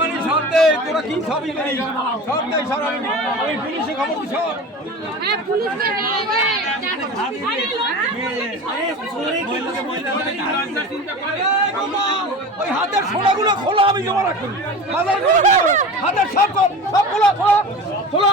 মানে সরতে তোরা কি সবই করিস সরতে সরাবি ওই পুলিশে খবর দিছ ওই হাতের সোনাগুলো খোলা আমি জমা রাখি হাতের সব খোলা খোলা খোলা